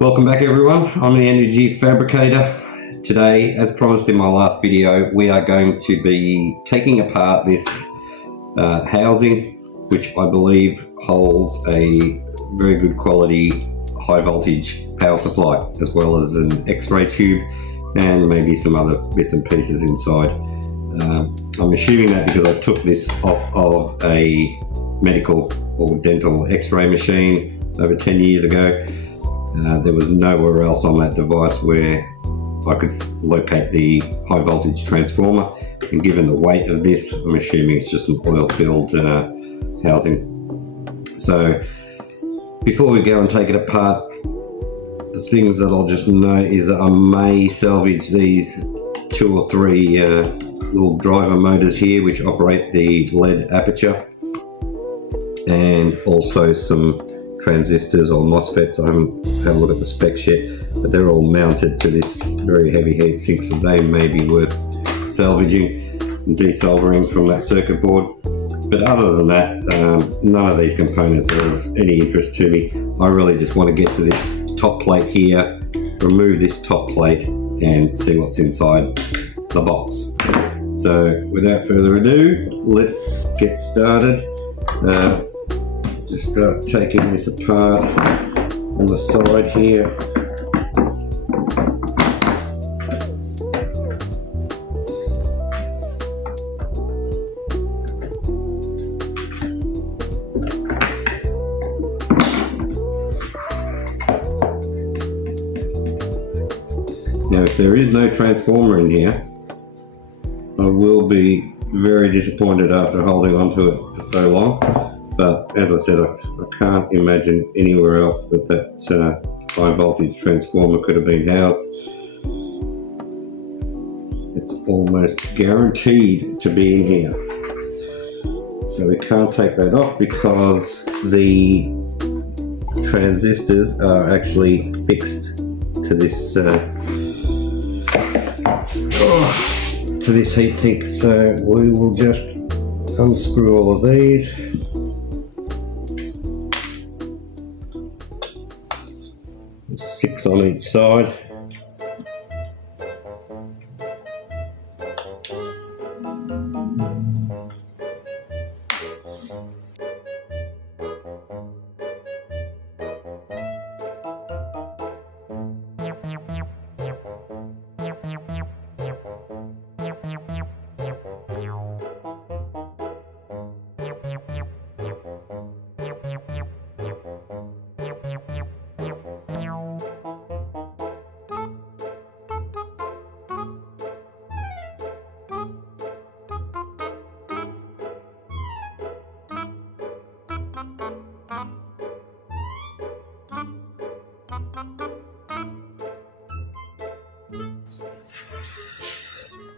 Welcome back everyone, I'm the Energy Fabricator. Today, as promised in my last video, we are going to be taking apart this housing, which I believe holds a very good quality high voltage power supply, as well as an X-ray tube and maybe some other bits and pieces inside. I'm assuming that because I took this off of a medical or dental X-ray machine over 10 years ago. There was nowhere else on that device where I could locate the high voltage transformer, and given the weight of this, I'm assuming it's just an oil filled housing. So before we go and take it apart, the things that I'll just note is that I may salvage these 2 or 3 little driver motors here which operate the lead aperture, and also some transistors or MOSFETs. I haven't had a look at the specs yet, but they're all mounted to this very heavy heat sink, so they may be worth salvaging and desoldering from that circuit board. But other than that, none of these components are of any interest to me. I really just want to get to this top plate here, remove this top plate and see what's inside the box. So without further ado, let's get started. Just start taking this apart on the side here. Now, if there is no transformer in here, I will be very disappointed after holding onto it for so long. But as I said, I can't imagine anywhere else that high voltage transformer could have been housed. It's almost guaranteed to be in here. So we can't take that off because the transistors are actually fixed to this heatsink. So we will just unscrew all of these. 6 on each side.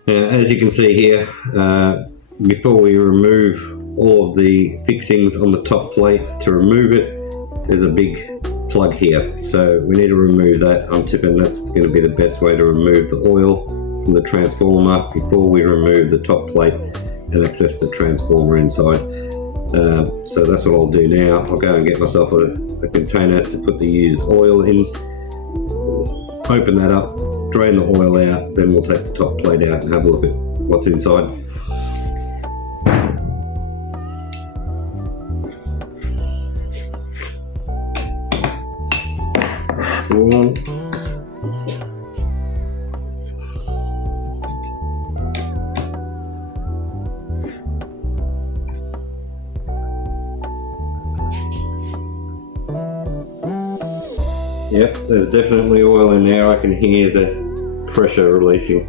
As you can see here, before we remove all of the fixings on the top plate, to remove it, there's a big plug here. So we need to remove that. I'm tipping that's going to be the best way to remove the oil from the transformer before we remove the top plate and access the transformer inside. So that's what I'll do now. I'll go and get myself a container to put the used oil in, open that up, drain the oil out, then we'll take the top plate out and have a look at what's inside. One. Yep, there's definitely oil in there. I can hear the pressure releasing.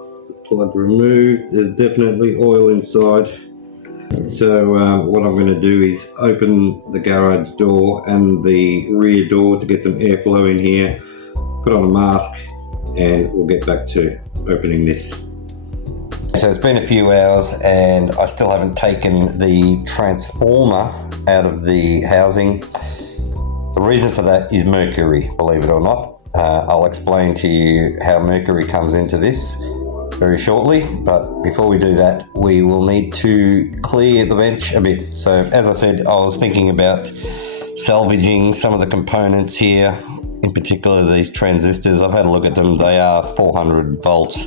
That's the plug removed. There's definitely oil inside. So what I'm going to do is open the garage door and the rear door to get some airflow in here, put on a mask, and we'll get back to opening this. So it's been a few hours and I still haven't taken the transformer out of the housing. The reason for that is mercury, believe it or not. I'll explain to you how mercury comes into this very shortly, but before we do that, we will need to clear the bench a bit. So as I said, I was thinking about salvaging some of the components here, in particular these transistors. I've had a look at them. They are 400 volts,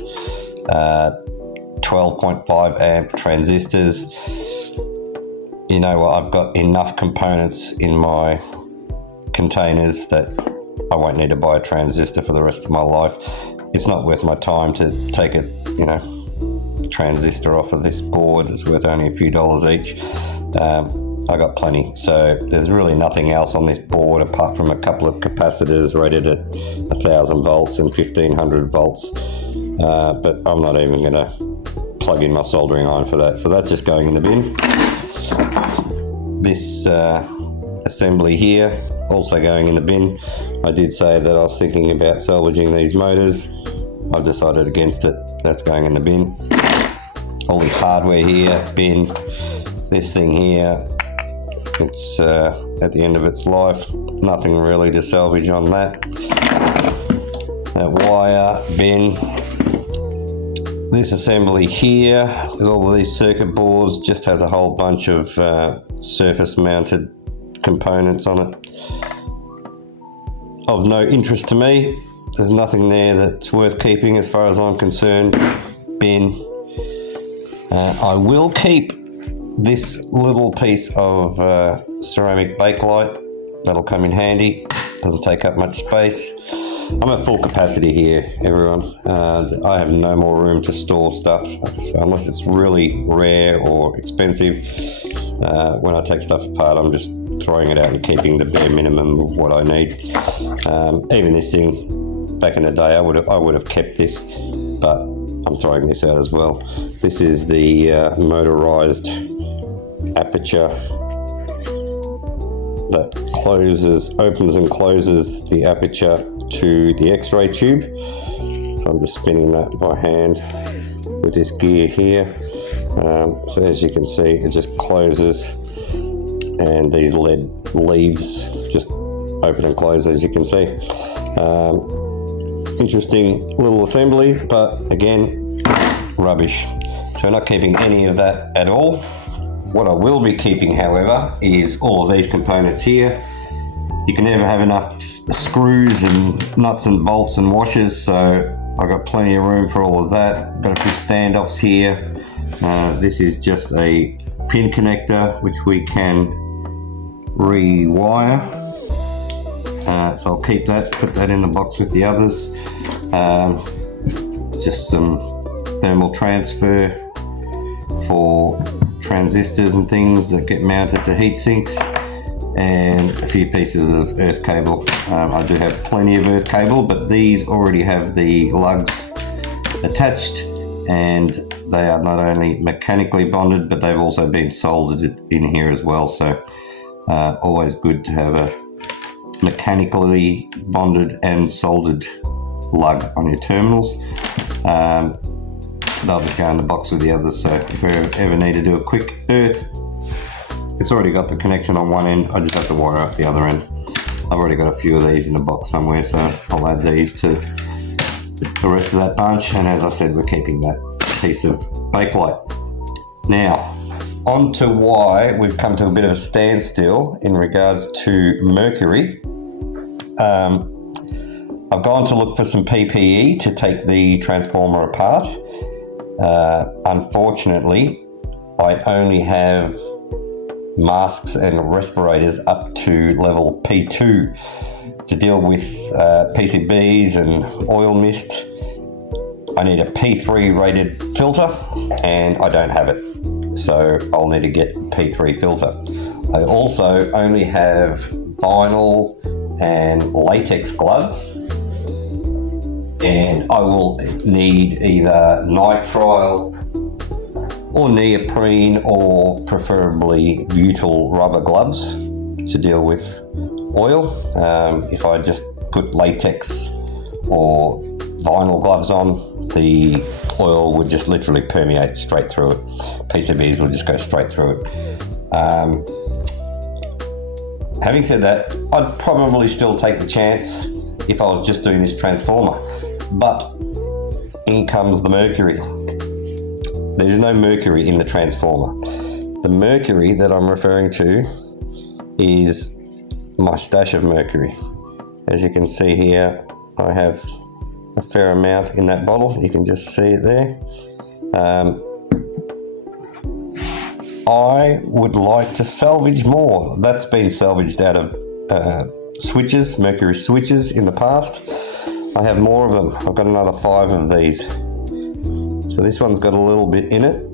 12.5 amp transistors. You know what, I've got enough components in my containers that I won't need to buy a transistor for the rest of my life. It's not worth my time to take a transistor off of this board. It's worth only a few dollars each. I got plenty, so there's really nothing else on this board apart from a couple of capacitors rated at 1000 volts and 1500 volts, but I'm not even going to plug in my soldering iron for that, so that's just going in the bin. This assembly here also going in the bin. I did say that I was thinking about salvaging these motors. I've decided against it. That's going in the bin. All this hardware here, bin. This thing here, it's at the end of its life. Nothing really to salvage on that. That wire, bin. This assembly here with all of these circuit boards just has a whole bunch of surface mounted components on it. Of no interest to me. There's nothing there that's worth keeping as far as I'm concerned. Bin. I will keep this little piece of ceramic bakelite. That'll come in handy. Doesn't take up much space. I'm at full capacity here, everyone. I have no more room to store stuff. So unless it's really rare or expensive, when I take stuff apart, I'm just throwing it out and keeping the bare minimum of what I need. Even this thing, back in the day, I would have kept this, but I'm throwing this out as well. This is the motorized aperture that opens and closes the aperture to the X-ray tube. So I'm just spinning that by hand with this gear here. So as you can see, it just closes, and these lead leaves just open and close, as you can see. Interesting little assembly, but again, rubbish. So we're not keeping any of that at all. What I will be keeping, however, is all of these components here. You can never have enough screws and nuts and bolts and washers, so I've got plenty of room for all of that. Got a few standoffs here. This is just a pin connector which we can rewire, so I'll keep that, put that in the box with the others. Just some thermal transfer for transistors and things that get mounted to heat sinks, and a few pieces of earth cable. I do have plenty of earth cable, but these already have the lugs attached, and they are not only mechanically bonded, but they've also been soldered in here as well. So always good to have a mechanically bonded and soldered lug on your terminals. They'll just go in the box with the others, so if we ever need to do a quick earth, it's already got the connection on one end, I just have to wire up the other end. I've already got a few of these in the box somewhere, so I'll add these to the rest of that bunch, and as I said, we're keeping that piece of bakelite. Now, on to why we've come to a bit of a standstill in regards to mercury. I've gone to look for some PPE to take the transformer apart. Unfortunately, I only have masks and respirators up to level P2 to deal with PCBs and oil mist. I need a P3 rated filter, and I don't have it, so I'll need to get P3 filter. I also only have vinyl and latex gloves, and I will need either nitrile or neoprene, or preferably butyl rubber gloves to deal with oil. If I just put latex or vinyl gloves on, the oil would just literally permeate straight through it. PCBs will just go straight through it. Having said that, I'd probably still take the chance if I was just doing this transformer. But in comes the mercury. There's no mercury in the transformer. The mercury that I'm referring to is my stash of mercury. As you can see here, I have a fair amount in that bottle. You can just see it there. I would like to salvage more. That's been salvaged out of switches, mercury switches in the past. I have more of them. I've got another 5 of these. So this one's got a little bit in it.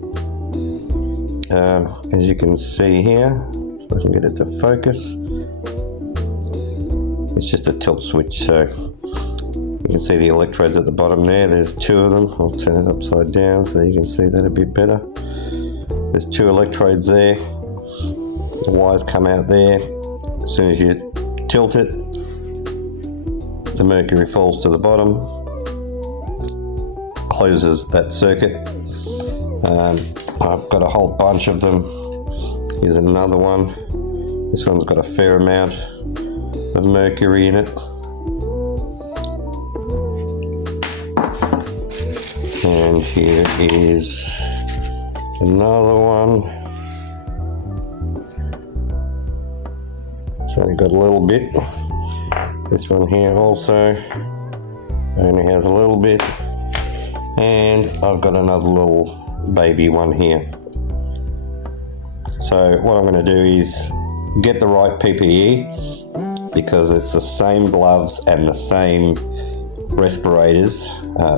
As you can see here, if I can get it to focus. It's just a tilt switch, so you can see the electrodes at the bottom there. There's 2 of them. I'll turn it upside down so you can see that a bit better. There's 2 electrodes there. The wires come out there. As soon as you tilt it, the mercury falls to the bottom, closes that circuit. I've got a whole bunch of them. Here's another one. This one's got a fair amount of mercury in it. And here is another one. It's only got a little bit. This one here also only has a little bit. And I've got another little baby one here. So what I'm going to do is get the right PPE, because it's the same gloves and the same respirators,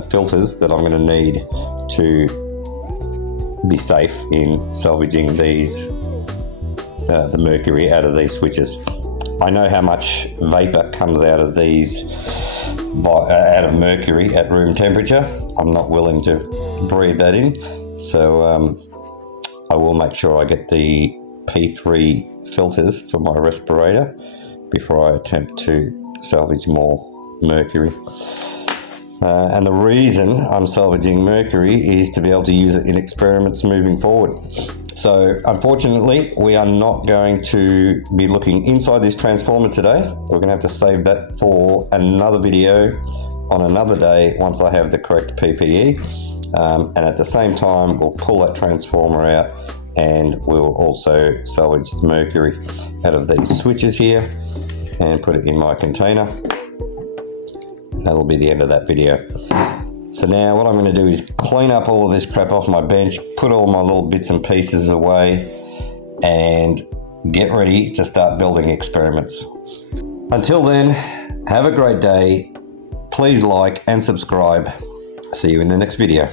filters that I'm going to need to be safe in salvaging these, the mercury out of these switches. I know how much vapor comes out of these, out of mercury at room temperature. I'm not willing to breathe that in, so I will make sure I get the P3 filters for my respirator before I attempt to salvage more mercury. And the reason I'm salvaging mercury is to be able to use it in experiments moving forward. So unfortunately, we are not going to be looking inside this transformer today. We're going to have to save that for another video on another day once I have the correct PPE. And at the same time, we'll pull that transformer out and we'll also salvage the mercury out of these switches here and put it in my container. That'll be the end of that video. So now what I'm going to do is clean up all of this crap off my bench, put all my little bits and pieces away, and get ready to start building experiments. Until then, have a great day. Please like and subscribe. See you in the next video.